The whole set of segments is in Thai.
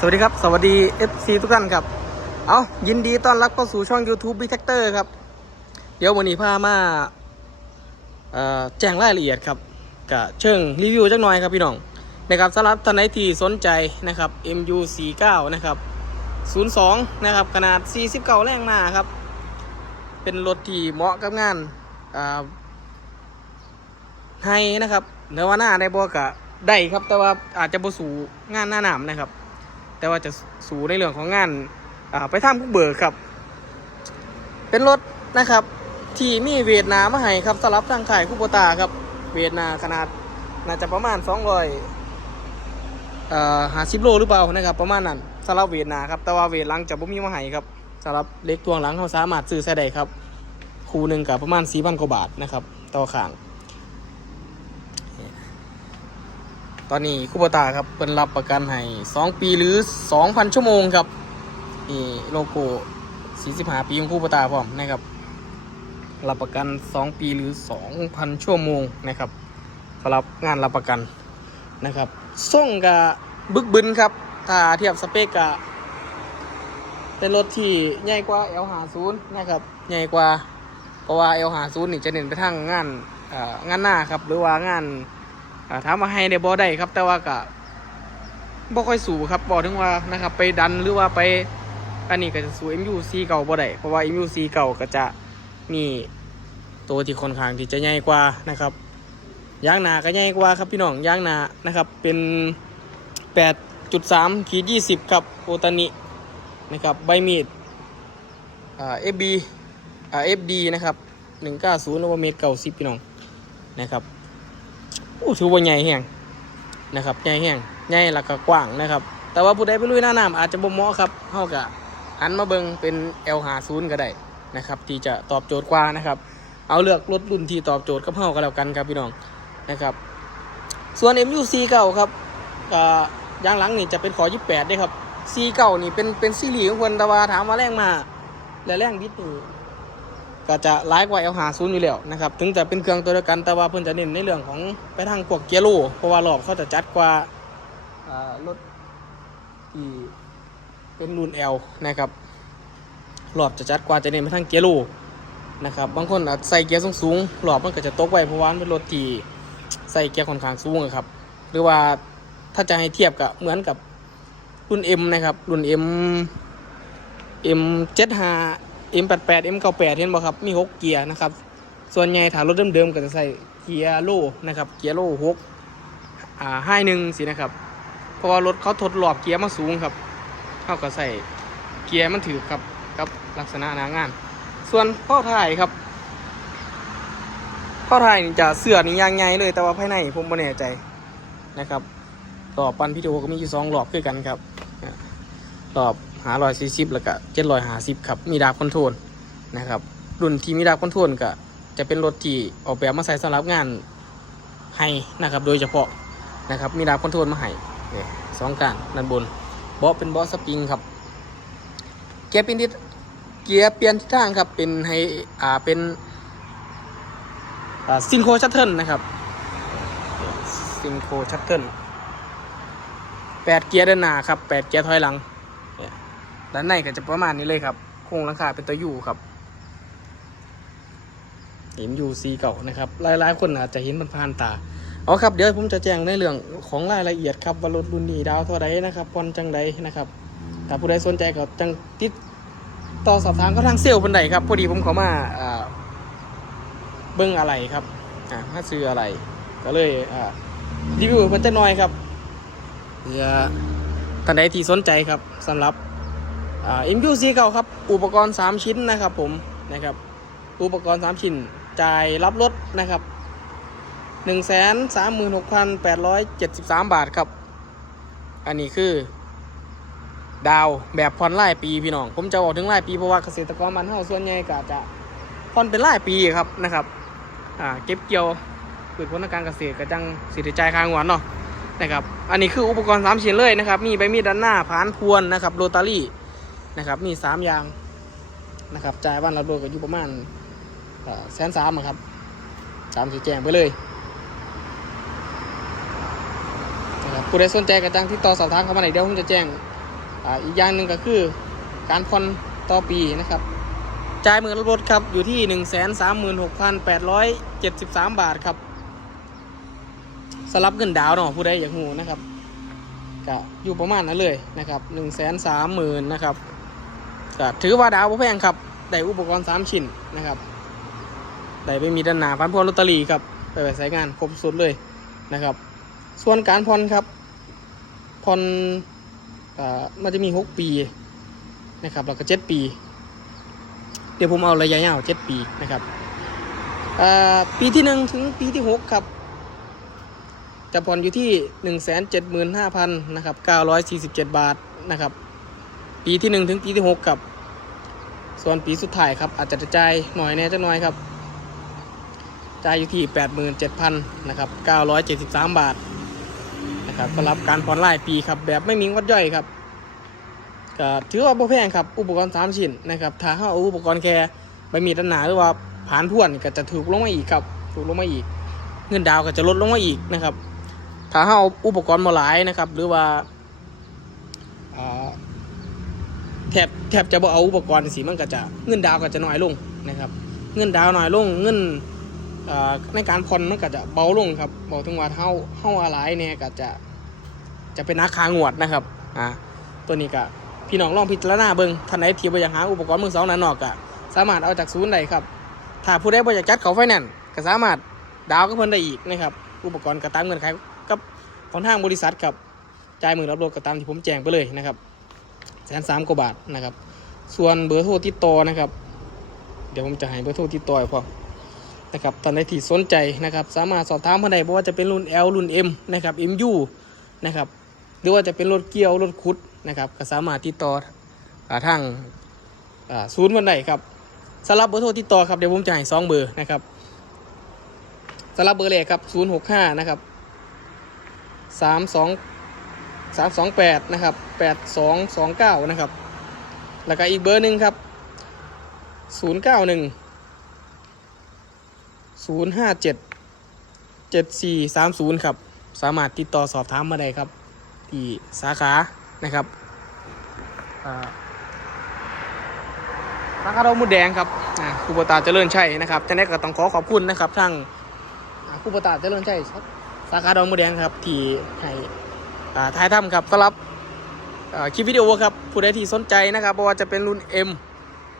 สวัสดีครับ สวัสดี FC ทุกท่านครับ เอายินดีต้อนรับเข้าสู่ช่อง YouTube b i g t a c t o r ครับ เดี๋ยววันนี้พามาแจ้งรายละเอียดครับกับเชิงรีวิวจักหน่อยครับพี่น้องนะครับสำหรับท่านไหนที่สนใจนะครับ MU49 นะครับ 02 นะครับ ขนาด 49 แรงม้าครับ เป็นรถที่เหมาะกับงานให้นะครับเนื้อว่าหน้าในบัวกะได้ครับ แต่ว่าอาจจะบสูงานหน้าหนามนะครับ แต่ว่าจะสู่ในเรื่องของงานไปทำผู้เบิกครับ เป็นรถนะครับ ที่มีเวทนามาให้ครับสำหรับทางขายคูโบตาครับ เวทนาขนาดน่าจะประมาณ200เอ่อห้าสิบโลหรือเปล่านะครับ ประมาณนั้นสำหรับเวทนาครับแต่ว่าเวทหลังจะบ่มีมาให้ครับสำหรับเล็กตัวหลังเขาสามารถซื้อใช้ได้ครับ คูหนึ่งกับประมาณ4,000กว่าบาทนะครับ ต่อขาง ตอนนี้คูโบตาครับเป็นรับประกันให้2ปีหรือ 2,000 ชั่วโมงครับนี่โลโก้45ปีของคูโบตาพร้อมนะครับรับประกัน 2 ปีหรือ 2,000 ชั่วโมงนะครับสำหรับงานรับประกันนะครับส่งกับบึกบึนครับ ถ้าเทียบสเปกกับเป็นรถที่ใหญ่กว่า L50 นะครับใหญ่กว่าเพราะว่า L50 นี่จะเน้นไปทางงานงานหน้าครับ หรือว่างาน ถามาให้ในบ่ได้ครับ แต่ว่าก็บ่ค่อยสูครับบอกถึงว่านะครับ ไปดันหรือว่าไปอันนี้ก็จะสู้ MU4 เก่าบ่ได้เพราะว่า MU4 เก่าก็จะมีตัวที่ค่อนข้างที่จะใหญ่กว่านะครับยางหนาก็ใหญ่กว่าครับพี่น้องยางหนานะครับ เป็น 8.3ขีด20ครับโอตานินะครับใบมีดอ่า FB อ่า FD นะครับ190โอเมตร90พี่น้องนะครับ อ้ถือว่าใหญ่แห้งนะครับใหญ่แห้งใหญ่แล้วก็กว้างนะครับ แต่ว่าผู้ใดไปลุยหน้าน้ำอาจจะบ่เหมาะครับเฮากะหันมาเบิงเป็น L50 ก็ได้นะครับที่จะตอบโจทย์กว่านะครับ เอาเลือกรถรุ่นที่ตอบโจทย์กับเฮาก็แล้วกันครับพี่น้องนะครับ ส่วน MU C เก่าครับยางหลังนี่จะเป็นขอ 28ด้วยครับ C เก่านี่เป็นเป็นซีรีส์ของเพิ่นแต่ว่าถามว่าแรงมาและแรงบิดนี่ ก็จะร้ายกว่า L50 อยู่แล้วนะครับ ถึงจะเป็นเครื่องตัวเดียวกันแต่ว่าเพิ่นจะเน้นในเรื่องของไปทางพวกเกียร์โลเพราะว่ารอบเขาจะจัดกว่ารถที่เป็นรุ่น L นะครับรอบจะจัดกว่าจะเน้นไปทางเกียร์โลนะครับบางคนใส่เกียร์สูงๆรอบมันก็จะตกไว้เพราะว่ามันเป็นรถที่ใส่เกียร์ค่อนข้างสูงอะครับ หรือว่าถ้าจะให้เทียบกับเหมือนกับรุ่น M นะครับรุ่น M M75 M88 M98 เห็นบ่ครับ มี 6 เกียร์นะครับ ส่วนใหญ่ถ้ารถเดิมๆก็จะใส่เกียร์โล่นะครับ เกียร์โล่6อ่าให้หนึ่งสินะครับ เพราะว่ารถเขาทดรอบเกียร์มาสูงครับเขาก็ใส่เกียร์มันถือครับกับลักษณะหนางาน ส่วนพ่อถ่ายครับพ่อถ่ายนี่จะเสื้อนี่ยางใหญ่เลย แต่ว่าภายในผมไม่แน่ใจนะครับรอบปันพิดีโอก็มีอยู่สองรอบคือกันครับอ่ารอบาร้อยสี่สิบแล้วก็เจ็ดร้อยหาสิบครับมีดาบคอนโทรลนะครับรุ่นที่มีดาบคอนโทรลก็จะเป็นรถที่ออกแบบมาใส่สำหรับงานให้นะครับโดยเฉพาะนะครับมีดาบคอนโทรลมาให้สองการด้านบนเบาะเป็นเบาะสปริงครับเกียร์เปลี่ยนทิศเกียร์เปลี่ยนทิศทางครับเป็นให้อ่าเป็นซินโคชัตเทิลนะครับซินโคชัตเทิลแปดเกียร์ด้านหน้าครับแปดเกียร์ถอยหลัง ด้านในก็จะประมาณนี้เลยครับ โครงหลังคาเป็นตัวยูครับ เห็นยูซีเก่านะครับหลายๆคนอาจจะเห็นมันผ่านตาเอาครับเดี๋ยวผมจะแจ้งในเรื่องของรายละเอียดครับว่ารถรุ่นนี้ดาวเท่าใดนะครับพอนจังใดนะครับถ้าผู้ใดสนใจก็จังติดต่อสอบถามก็ทางเซลล์คนใดครับพอดีผมเขามาอ่าเบิ้งอะไรครับอ่ามาซื้ออะไร ก็เลยอ่ารีวิวเพิ่นจะน้อยครับเพื่อท่านใดที่สนใจครับสำหรับ อ่า MQC เก่าครับ อุปกรณ์ 3 ชิ้นนะครับผมนะครับ อุปกรณ์ 3 ชิ้น จ่ายรับรถนะครับ 1 3 6 8 7 3 บาทครับ อันนี้คือ ดาวแบบผ่อนรายปีพี่น้อง ผมจะบอกถึงรายปีเพราะว่าเกษตรกรมันเฮาส่วนใหญ่ก็จะผ่อนเป็นรายปีครับนะครับอ่าเก็บเกี่ยวพืชผลทางการเกษตรก็จังสิริจ่ายค่างวดเนาะนะครับ อันนี้คืออุปกรณ์ 3 ชิ้นเลยนะครับ มีใบมีดด้านหน้าผานพวนนะครับโรตารี่ นะครับ มีสามอย่างนะครับจ่ายวันละโดยก็อยู่ประมาณแสนสามครับสามสีแจงไปเลยนะครับผู้ใดสนใจก็จังที่ต่อสอบถามเข้ามาไหนเดี๋ยวผมจะแจ้งอีกอย่างหนึ่งก็คือการผ่อนต่อปีนะครับจ่ายมือรถครับอยู่ที่1 3 6 8 7 3บสามบาทครับสลับเงินดาวเนาะผู้ใดอยากหูนะครับก็อยู่ประมาณนั้นเลยนะครับ1 3 0 0 0 0นะครับ ก็ถือว่าดาวบ่แพงครับได้อุปกรณ์3ชิ้นนะครับได้ไปมีด้านหน้าพันพวงลอตเตอรี่ครับไปไว้ใช้งานครบสุดเลยนะครับ ส่วนการผ่อนครับผ่อนอ่ามันจะมี6ปีนะครับแล้วก็7ปี เดี๋ยวผมเอาระยะยาว7ปีนะครับปีที่1ถึงปีที่6ครับจะผ่อนอยู่ที่175,000นะครับ947บาทนะครับ ปีที่1ถึงปีที่6ครับส่วนปีสุดท้ายครับ อาจจะจ่ายหน่อยแน่จะน้อยครับจ่ายอยู่ที่ 87,000นะครับ973 บาทนะครับสำหรับการผ่อนรายปีครับ แบบไม่มีงวดย่อยครับก็ถือว่าบ่แพงครับ อุปกรณ์ 3 ชิ้นนะครับถ้าเขาเอาอุปกรณ์แค่ใบมีดด้นหนาหรือว่าผานพ่วนก็จะถูกลงมาอีกครับ ถูกลงมาอีก เงินดาวก็จะลดลงมาอีกนะครับ ถ้าเขาเอาอุปกรณ์มาหลายนะครับ หรือว่าอ่า แทบแทบจะบ่เอาอุปกรณ์สิมันก็จะเงินดาวก็จะน้อยลงนะครับเงินดาวน้อยลงเงินในการผ่อนมันก็จะเบาลงครับบอกถึงว่าเท่าเท่าอะไรเนี่ยก็จะจะเป็นนักคางวดนะครับอ่าตัวนี้ก็พี่น้องลองพิจารณาเบิ่งท่านใดที่บ่อยากหาอุปกรณ์มือสองนั้นนอกก็สามารถเอาจากศูนย์ได้ครับถ้าผู้ใดบ่อยากจัดเขาไฟแนนซ์ก็สามารถดาวก็เพิ่นได้อีกนะครับอุปกรณ์ก็ตามเงื่อนไขกับของทางบริษัทครับจ่ายมือรับรถก็ตามที่ผมแจ้งไปเลยนะครับ แสนสามกว่าบาทนะครับ ส่วนเบอร์โทรติดต่อนะครับ เดี๋ยวผมจะให้เบอร์โทรติดต่อให้พอนะครับตอนในที่สนใจนะครับ สามารถสอบถามมาได้เพราะว่าจะเป็นรุ่น L รุ่น M นะครับ MU นะครับหรือว่าจะเป็นรถเกี่ยวรถคุดนะครับก็สามารถติดต่ออทางศูนย์วันใดครับสำหรับเบอร์โทรติดต่อครับเดี๋ยวผมจะให้สองเบอร์นะครับสำหรับเบอร์เลขครับ065นะครับ32 328 นะครับ 8229 นะครับ แล้วก็อีกเบอร์หนึ่งครับ 091 057 7430 ครับ สามารถติดต่อสอบถามมาได้ครับ ที่สาขานะครับสาขาเรามุดแดงครับครูปตาเจริญชัยนะครับจะได้ก็ต้องขอขอบคุณนะครับทางอ่าครูปตาเจริญชัยครับสาขาดอนมุดแดงครับ ที่ให้ อ่ายถ่ายทำครับสำหรับคลิปวิดีโอครับผู้ใดที่สนใจนะครับว่าจะเป็นรุ่น M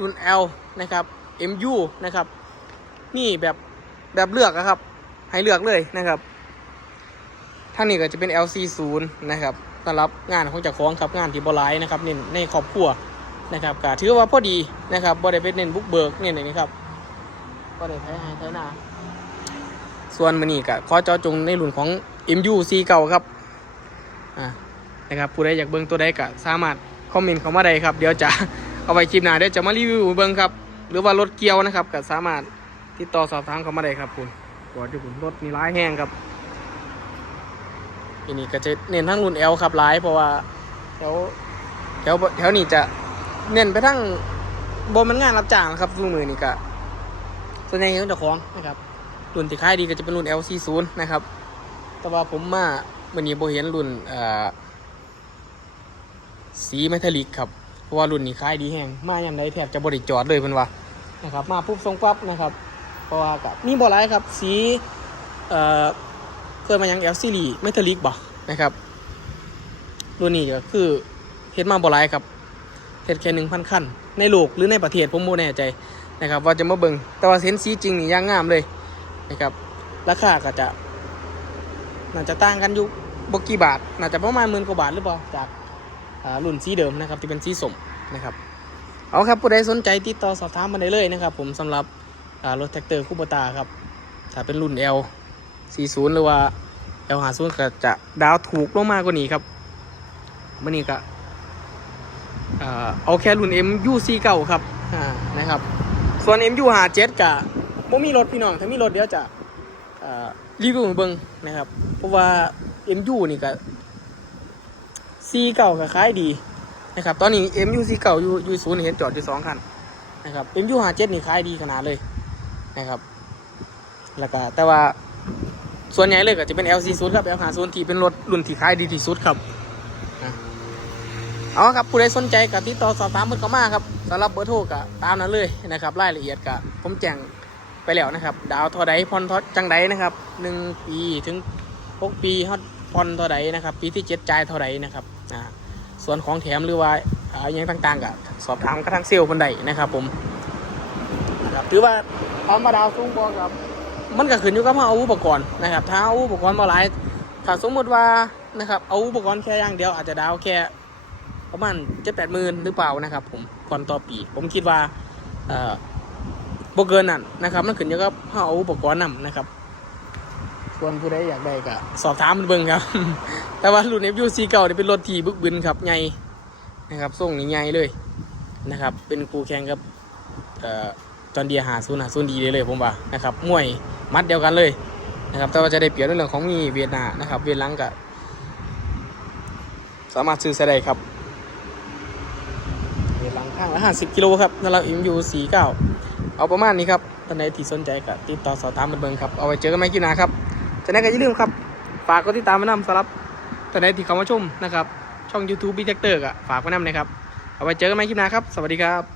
รุ่น L นะครับ MU นะครับนี่แบบแบบเลือกอะครับ ให้เลือกเลยนะครับท่างนี้ก็จะเป็น LC0 นะครับสำหรับงานของเจ้าของครับงานที่บหลายนะครับเน้นในครอบครัวนะครับก็ถือว่าพอดีนะครับบ่ได้เป็นเน้นบุกเบิกเน้นอย่างนี้ครับบ่ได้ใช้ให้ใช้หน้าส่วนมันนี่ก็ขอจาะจงในรุ่นของ MU4 เก่าครับ นะครับผู้ใดอยากเบิ่งตัวใดก็สามารถคอมเมนต์เข้ามาได้ครับ เดี๋ยวจะเอาไว้คลิปหน้าเดี๋ยวจะมารีวิวเบิ่งครับ หรือว่ารถเกียวนะครับก็สามารถติดต่อสอบถามเข้ามาได้ครับคุณตัวที่คุณรถมีร้ายแห้งครับอันนี้ก็จะเน้นทั้งรุ่น L ครับร้ายเพราะว่าแถวแถวแถวนี้จะเน้นไปทั้งบนมันงานรับจ้างนะครับรุ่นมือนี่ก็ส่วนใหญ่ของเจ้าของนะครับรุ่นที่ขายดีก็จะเป็นรุ่น L40 นะครับ แต่ว่าผมมาวันนี้โบเห็นรุ่นเอ่อ สีเมทัลลิกครับ เพราะว่ารุ่นนี้ขายดีแห้งมาอย่างไรแทบจะบริจอดเลยเพิ่นว่านะครับ มาปุ๊บทรงปั๊บนะครับ เพราะว่ากับมีบอลไลท์ครับ สี เอ่อเกิดมายังเอลซีรีเมทัลลิกบ่นะครับ รุ่นนี้ก็คือเฮ็ดมาบอลไลท์ครับเฮ็ดแค่หนึ่งพันขั้น ในโลกหรือในประเทศผมโมแน่ใจนะครับ ว่าจะมาเบิงแต่ว่าเห็นสีจริงนี่ย่างงามเลยนะครับ ราคาก็จะน่าจะต่างกันอยู่บกี่บาท น่าจะประมาณหมื่นกว่าบาทหรือเปล่าจาก รุ่นสีเดิมนะครับที่เป็นสีสมนะครับเอาครับผู้ใดสนใจติดต่อสอบถามมาได้เลยนะครับ ผมสำหรับรถแท็กเตอร์คูปตาครับถ้าเป็นรุ่น L 40 หรือว่า L 50ก็จะดาวถูกลงมากกว่านี้ครับมื่อนี้ก็เอาแค่รุ่น MU 49ครับนะครับ ส่วน MU 57กับบ่มีรถพี่น้องถ้ามีรถเดี๋ยวจะรีวิวเบิ่งนะครับ เพราะว่า MU นี่ก็ 49ก็ขายดีนะครับตอนนี้ MU4 เก่าอยู่อยู่ศูนย์เห็นจอดอยู่สองคันนะครับ MU57 นี่ขายดีขนาดเลยนะครับแล้วก็แต่ว่าส่วนใหญ่เลยก็จะเป็น LC0 ครับ L50 ที่เป็นรถรุ่นที่ขายดีที่สุดครับเอาครับผู้ใดสนใจก็ติดต่อสอบถามเพิ่นเข้ามาครับสำหรับเบอร์โทรก็ตามนั้นเลยนะครับรายละเอียดก็ผมแจ้งไปแล้วนะครับ ดาวท่าใดพรเท่าจังใดนะครับหนึ่งปีถึงหกปีฮอ ดพรเท่าใดนะครับ ปีที่เจ็ดจ่ายเท่าใดนะครับอ่าส่วนของแถมหรือว่าอ่าอหยังต่างๆก็สอบถามกระทั่งเซลล์คนใดนะครับ ผมนะครับถือว่าถามมาดาวสูงกว่าครับ มันก็ขึ้นอยู่กับเราเอาอุปกรณ์นะครับ ถ้าเอาอุปกรณ์มาหลายถ้าสมมติว่านะครับเอาอุปกรณ์แค่อย่างเดียวอาจจะดาวแค่ประมาณเจ็ดแปดหมื่นหรือเปล่านะครับ ผมก่อนต่อปี ผมคิดว่าเอ่อบ่เกินนั่นนะครับ มันขึ้นอยู่กับเราเอาอุปกรณ์นํนะครับ ส่วนผู้ใดอยากได้ก็สอบถามมันเบิ่งครับ แต่ว่ารุ่น FUC เก่านี่เป็นรถที่บึกบึนครับใหญ่นะครับส่งนี่ใหญ่เลยนะครับ เป็นคู่แข่งกับเอ่อจอนเดียหาซูนหาซูนดีเลยเลยผมว่านะครับมวยมัดเดียวกันเลยนะครับ แต่ว่าจะได้เปรียบในเรื่องของมีเวียดนานะครับ เวียดลังก็สามารถซื้อได้ครับเวียดลังข้างละห้าสิบกิโลครับสำหรับ MU สี่เก้าเอาประมาณนี้ครับท่านใดที่สนใจก็ติดต่อสอบถามมันเบิ่งครับ เอาไว้เจอกันใหม่คลิปหนาครับ จะได้นก็อย่าลืมครับ ฝากกดติดตามมานำสำหรับท่านใดที่เขามาชมนะครับ ช่อง YouTube b i g t e c t o r ก็ฝากมานำนะครับ เอาไว้เจอกันใหม่คลิปหน้าครับ สวัสดีครับ